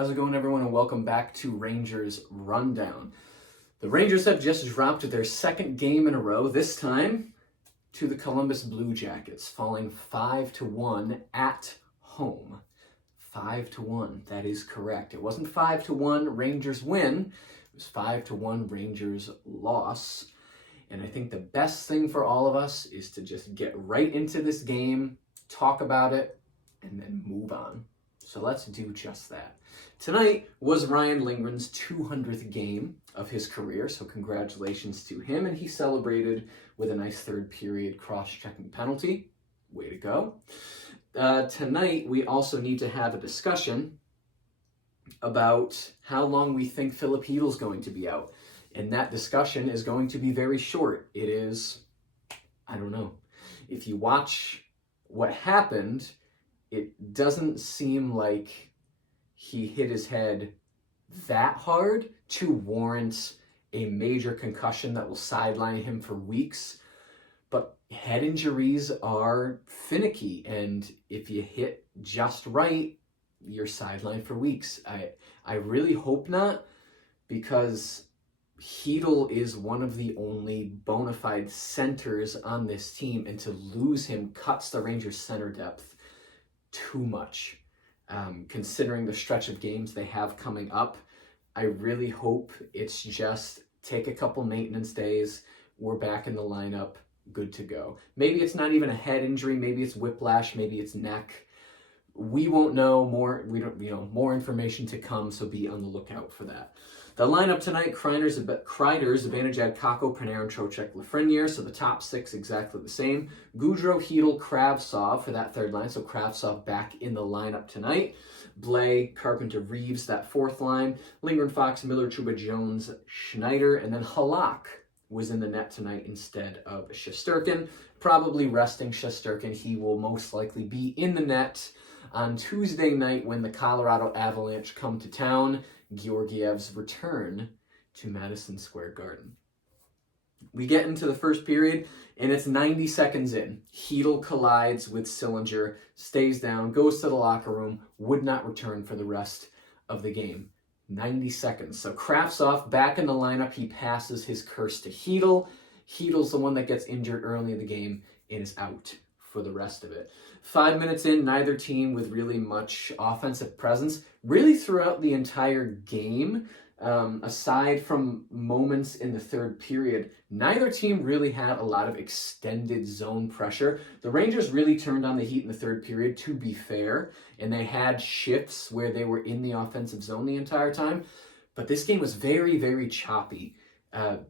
How's it going, everyone, and welcome back to Rangers Rundown. The Rangers have just dropped their second game in a row, this time to the Columbus Blue Jackets, falling 5-1 at home. 5-1, that is correct. It wasn't 5-1 Rangers win, it was 5-1 Rangers loss. And I think the best thing for all of us is to just get right into this game, talk about it, and then move on. So let's do just that. Tonight was Ryan Lindgren's 200th game of his career, so congratulations to him, and he celebrated with a nice third period cross-checking penalty. Way to go. Tonight, we also need to have a discussion about how long we think Filip Chytil's going to be out. And that discussion is going to be very short. It is, I don't know. If you watch what happened, it doesn't seem like he hit his head that hard to warrant a major concussion that will sideline him for weeks. But head injuries are finicky, and if you hit just right, you're sidelined for weeks. I really hope not, because Chytil is one of the only bona fide centers on this team, and to lose him cuts the Rangers' center depth too much. Considering the stretch of games they have coming up, I really hope it's just take a couple maintenance days, we're back in the lineup, good to go. Maybe it's not even a head injury, maybe it's whiplash, maybe it's neck. We won't know more. More information to come, so be on the lookout for that. The lineup tonight: Kreider, Zibanejad, Kakko, Panarin, Trocheck, Lafreniere. So the top six exactly the same. Gaudreau, Chytil, Kravtsov for that third line. So Kravtsov back in the lineup tonight. Blais, Carpenter, Reeves, that fourth line. Lindgren, Fox, Miller, Trouba, Jones, Schneider. And then Halak was in the net tonight instead of Shesterkin. Probably resting Shesterkin. He will most likely be in the net on Tuesday night when the Colorado Avalanche come to town. Georgiev's return to Madison Square Garden. We get into the first period, and it's 90 seconds in. Chytil collides with Sillinger, stays down, goes to the locker room, would not return for the rest of the game. 90 seconds. So Kravtsov back in the lineup. He passes his curse to Chytil. Chytil's the one that gets injured early in the game and is out for the rest of it. 5 minutes in, neither team with really much offensive presence. Really throughout the entire game, aside from moments in the third period, neither team really had a lot of extended zone pressure. The Rangers really turned on the heat in the third period, to be fair, and they had shifts where they were in the offensive zone the entire time. But this game was very, very choppy.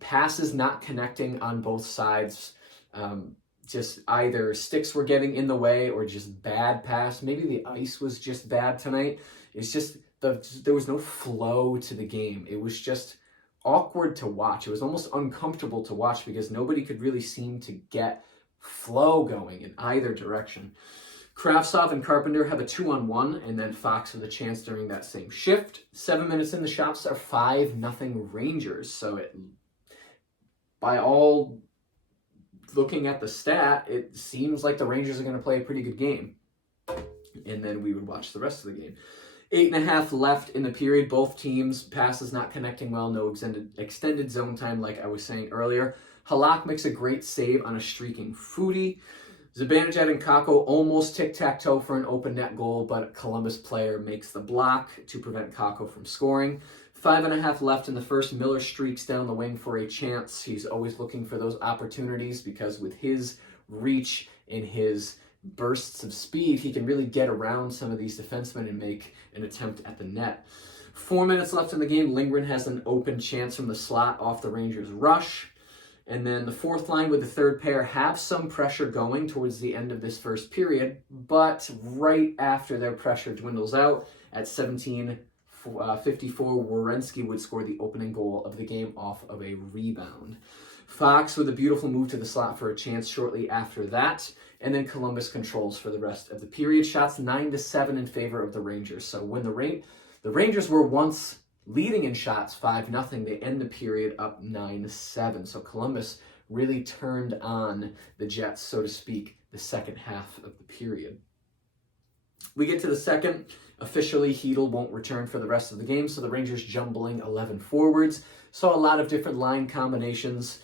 Passes not connecting on both sides. Just either sticks were getting in the way or just bad pass. Maybe the ice was just bad tonight. It's just there was no flow to the game. It was just awkward to watch. It was almost uncomfortable to watch because nobody could really seem to get flow going in either direction. Kravtsov and Carpenter have a 2-on-1, and then Fox with a chance during that same shift. 7 minutes in, the shots are 5-0 Rangers. So by all looking at the stat, it seems like the Rangers are going to play a pretty good game. And then we would watch the rest of the game. 8.5 left in the period. Both teams, passes not connecting well, no extended zone time like I was saying earlier. Halak makes a great save on a streaking Foudy. Zibanejad and Kakko almost tic-tac-toe for an open net goal, but a Columbus player makes the block to prevent Kakko from scoring. 5.5 left in the first. Miller streaks down the wing for a chance. He's always looking for those opportunities because with his reach and his bursts of speed, he can really get around some of these defensemen and make an attempt at the net. 4 minutes left in the game. Lindgren has an open chance from the slot off the Rangers' rush. And then the fourth line with the third pair have some pressure going towards the end of this first period, but right after their pressure dwindles out at 17:54, Werenski would score the opening goal of the game off of a rebound. Fox with a beautiful move to the slot for a chance shortly after that, and then Columbus controls for the rest of the period. Shots 9-7 in favor of the Rangers. So when the Rangers were once leading in shots 5-0, they end the period up 9-7. So Columbus really turned on the Jets, so to speak, the second half of the period. We get to the second. Officially, Heedle won't return for the rest of the game, so the Rangers jumbling 11 forwards. Saw a lot of different line combinations.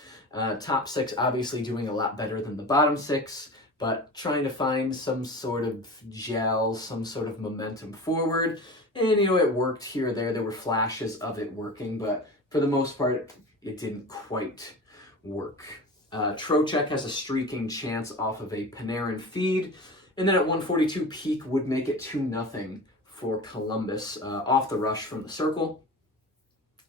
Top six obviously doing a lot better than the bottom six, but trying to find some sort of gel, some sort of momentum forward. And, it worked here or there. There were flashes of it working, but for the most part, it didn't quite work. Trocheck has a streaking chance off of a Panarin feed. And then at 1:42, Peak would make it 2-0 for Columbus off the rush from the circle.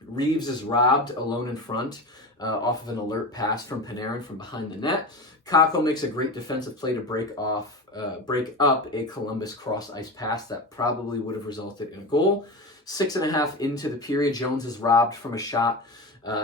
Reeves is robbed alone in front off of an alert pass from Panarin from behind the net. Kakko makes a great defensive play to break up a Columbus cross-ice pass that probably would have resulted in a goal. 6.5 into the period, Jones is robbed from a shot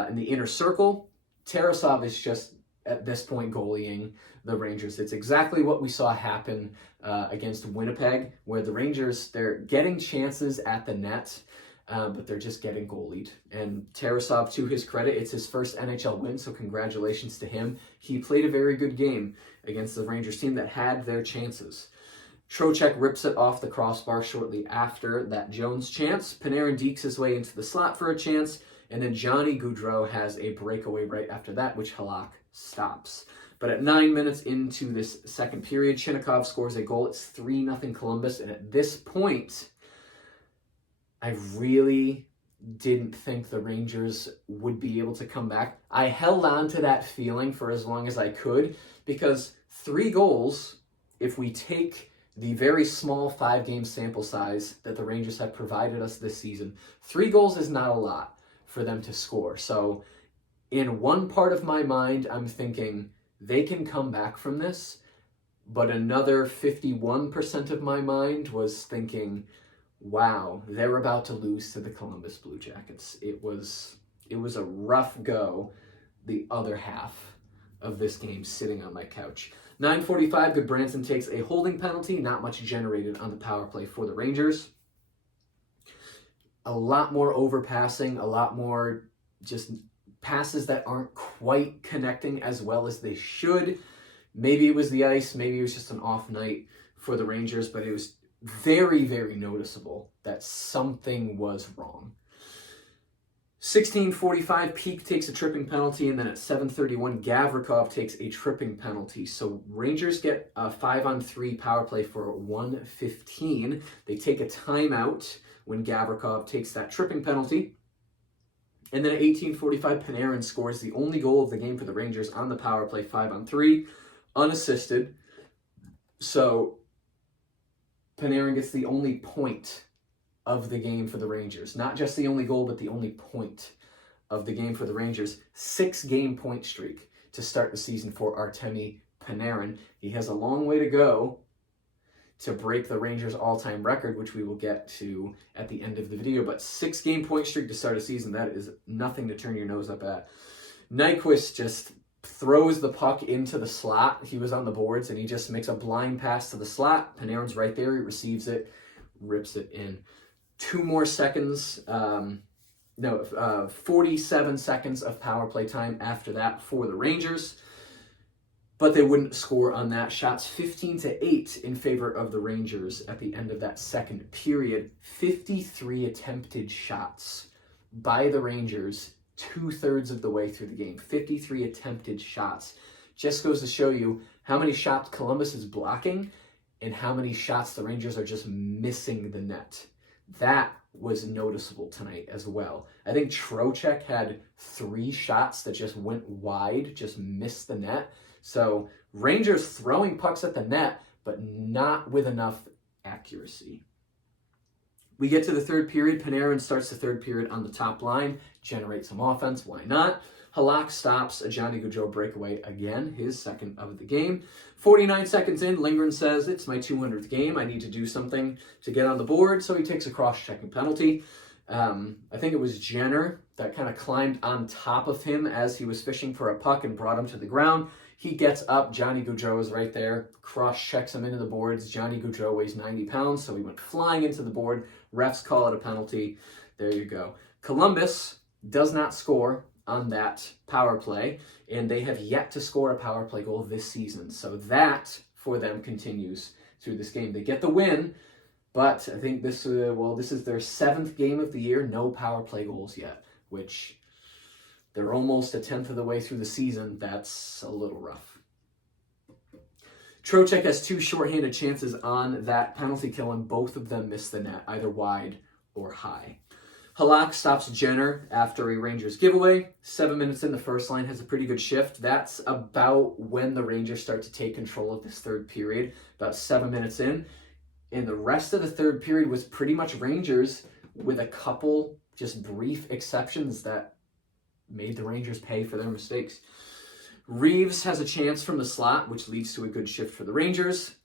in the inner circle. Tarasov is just, at this point, goalieing the Rangers. It's exactly what we saw happen against Winnipeg, where the Rangers, they're getting chances at the net, but they're just getting goalied. And Tarasov, to his credit, it's his first NHL win, so congratulations to him. He played a very good game against the Rangers team that had their chances. Trocheck rips it off the crossbar shortly after that Jones chance. Panarin dekes his way into the slot for a chance, and then Johnny Gaudreau has a breakaway right after that, which Halak stops. But at 9 minutes into this second period, Chinakhov scores a goal. It's 3-0 Columbus, and at this point, I really didn't think the Rangers would be able to come back. I held on to that feeling for as long as I could, because 3 goals, if we take the very small 5-game sample size that the Rangers have provided us this season, 3 goals is not a lot for them to score. So in one part of my mind, I'm thinking they can come back from this, but another 51% of my mind was thinking, wow, they're about to lose to the Columbus Blue Jackets. It was a rough go, the other half of this game sitting on my couch. 9:45, Goodbranson takes a holding penalty. Not much generated on the power play for the Rangers. A lot more overpassing, a lot more just passes that aren't quite connecting as well as they should. Maybe it was the ice, maybe it was just an off night for the Rangers, but it was very, very noticeable that something was wrong. 16:45, Peak takes a tripping penalty, and then at 7:31, Gavrikov takes a tripping penalty. So Rangers get a 5-on-3 power play for 1:15. They take a timeout when Gavrikov takes that tripping penalty. And then at 18:45, Panarin scores the only goal of the game for the Rangers on the power play, 5-on-3, unassisted. So Panarin gets the only point of the game for the Rangers. Not just the only goal, but the only point of the game for the Rangers. 6-game point streak to start the season for Artemi Panarin. He has a long way to go to break the Rangers' all-time record, which we will get to at the end of the video. But 6-game point streak to start a season, that is nothing to turn your nose up at. Nyquist just throws the puck into the slot. He was on the boards, and he just makes a blind pass to the slot. Panarin's right there. He receives it, rips it in. 2 more seconds, 47 seconds of power play time after that for the Rangers. But they wouldn't score on that. Shots 15-8 in favor of the Rangers at the end of that second period. 53 attempted shots by the Rangers 2/3 of the way through the game. 53 attempted shots. Just goes to show you how many shots Columbus is blocking and how many shots the Rangers are just missing the net. That was noticeable tonight as well. I think Trocheck had 3 shots that just went wide, just missed the net. So Rangers throwing pucks at the net, but not with enough accuracy. We get to the third period. Panarin starts the third period on the top line, generates some offense. Why not? Halak stops a Johnny Gaudreau breakaway again, his second of the game. 49 seconds in, Lindgren says, it's my 200th game. I need to do something to get on the board. So he takes a cross-checking penalty. I think it was Jenner that kind of climbed on top of him as he was fishing for a puck and brought him to the ground. He gets up. Johnny Gaudreau is right there. Cross-checks him into the boards. Johnny Gaudreau weighs 90 pounds, so he went flying into the board. Refs call it a penalty. There you go. Columbus does not score on that power play, and they have yet to score a power play goal this season. So that, for them, continues through this game. They get the win, But I think this is their 7th game of the year, no power play goals yet, which they're almost a 10th of the way through the season. That's a little rough. Trocheck has 2 shorthanded chances on that penalty kill, and both of them miss the net, either wide or high. Halak stops Jenner after a Rangers giveaway. 7 minutes in, the first line has a pretty good shift. That's about when the Rangers start to take control of this third period, about 7 minutes in. And the rest of the third period was pretty much Rangers, with a couple just brief exceptions that made the Rangers pay for their mistakes. Reeves has a chance from the slot, which leads to a good shift for the Rangers.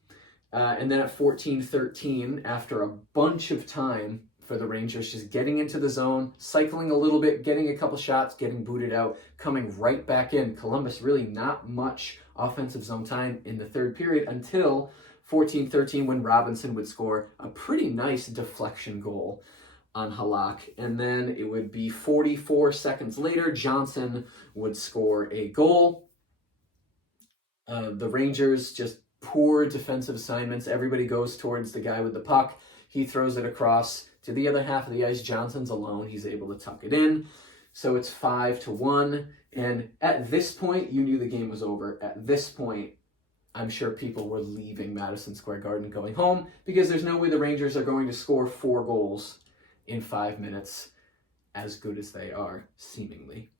And then at 14-13, after a bunch of time for the Rangers, just getting into the zone, cycling a little bit, getting a couple shots, getting booted out, coming right back in. Columbus really not much offensive zone time in the third period until 14-13, when Robinson would score a pretty nice deflection goal on Halak. And then it would be 44 seconds later, Johnson would score a goal. The Rangers, just poor defensive assignments. Everybody goes towards the guy with the puck. He throws it across to the other half of the ice. Johnson's alone. He's able to tuck it in. So it's 5-1. And at this point, you knew the game was over. At this point, I'm sure people were leaving Madison Square Garden going home, because there's no way the Rangers are going to score 4 goals in 5 minutes, as good as they are, seemingly.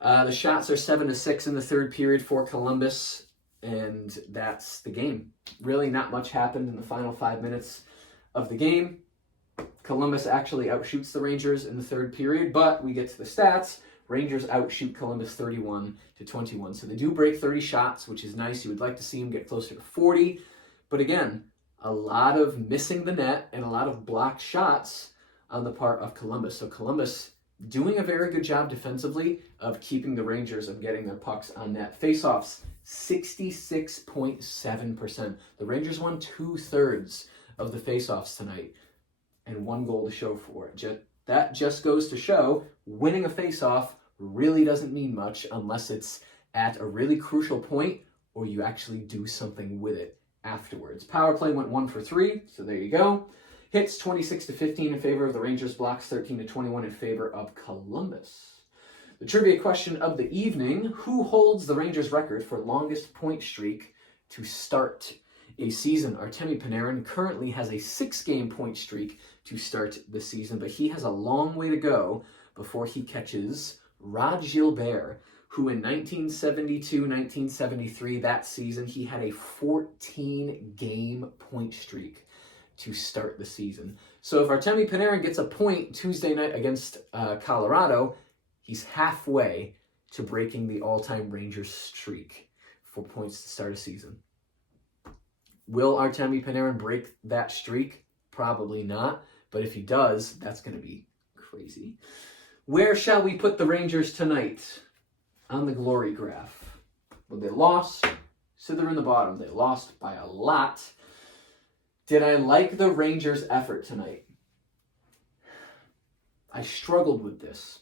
The shots are 7-6 in the third period for Columbus, and that's the game. Really not much happened in the final 5 minutes of the game. Columbus actually outshoots the Rangers in the third period, but we get to the stats. Rangers outshoot Columbus 31-21. So they do break 30 shots, which is nice. You would like to see them get closer to 40. But again, a lot of missing the net and a lot of blocked shots on the part of Columbus. So Columbus doing a very good job defensively of keeping the Rangers and getting their pucks on net. Face-offs, 66.7%. The Rangers won 2/3 of the face-offs tonight, and 1 goal to show for it. That just goes to show winning a face-off really doesn't mean much unless it's at a really crucial point or you actually do something with it afterwards. Power play went 1 for 3, so there you go. Hits 26-15 in favor of the Rangers, blocks 13-21 in favor of Columbus. The trivia question of the evening: who holds the Rangers record for longest point streak to start a season? Artemi Panarin currently has a 6-game point streak to start the season, but he has a long way to go before he catches Rod Gilbert, who in 1972-1973, that season, he had a 14-game point streak to start the season. So if Artemi Panarin gets a point Tuesday night against Colorado, he's halfway to breaking the all-time Rangers streak for points to start a season. Will Artemi Panarin break that streak? Probably not. But if he does, that's going to be crazy. Where shall we put the Rangers tonight? On the glory graph. Well, they lost, so they're in the bottom. They lost by a lot. Did I like the Rangers' effort tonight? I struggled with this.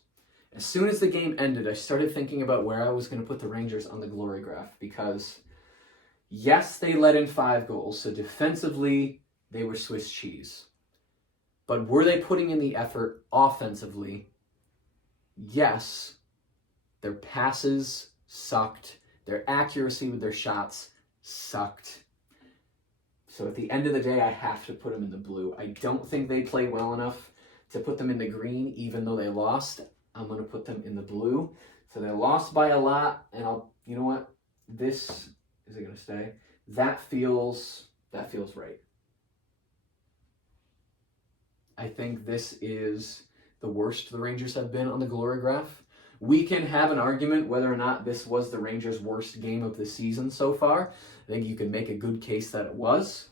As soon as the game ended, I started thinking about where I was going to put the Rangers on the glory graph, because yes, they let in 5 goals, so defensively, they were Swiss cheese. But were they putting in the effort offensively? Yes. Their passes sucked. Their accuracy with their shots sucked. So at the end of the day, I have to put them in the blue. I don't think they play well enough to put them in the green, even though they lost. I'm going to put them in the blue. So they lost by a lot, and you know what? This, is it going to stay? That feels right. I think this is the worst the Rangers have been on the glory graph. We can have an argument whether or not this was the Rangers' worst game of the season so far. I think you can make a good case that it was.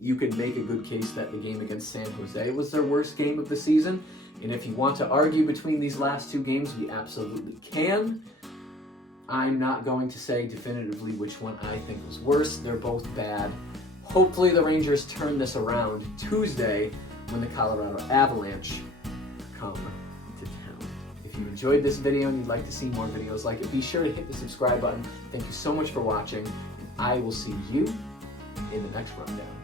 You could make a good case that the game against San Jose was their worst game of the season. And if you want to argue between these last 2 games, we absolutely can. I'm not going to say definitively which one I think was worse. They're both bad. Hopefully the Rangers turn this around Tuesday when the Colorado Avalanche come to town. If you enjoyed this video and you'd like to see more videos like it, be sure to hit the subscribe button. Thank you so much for watching, and I will see you in the next rundown.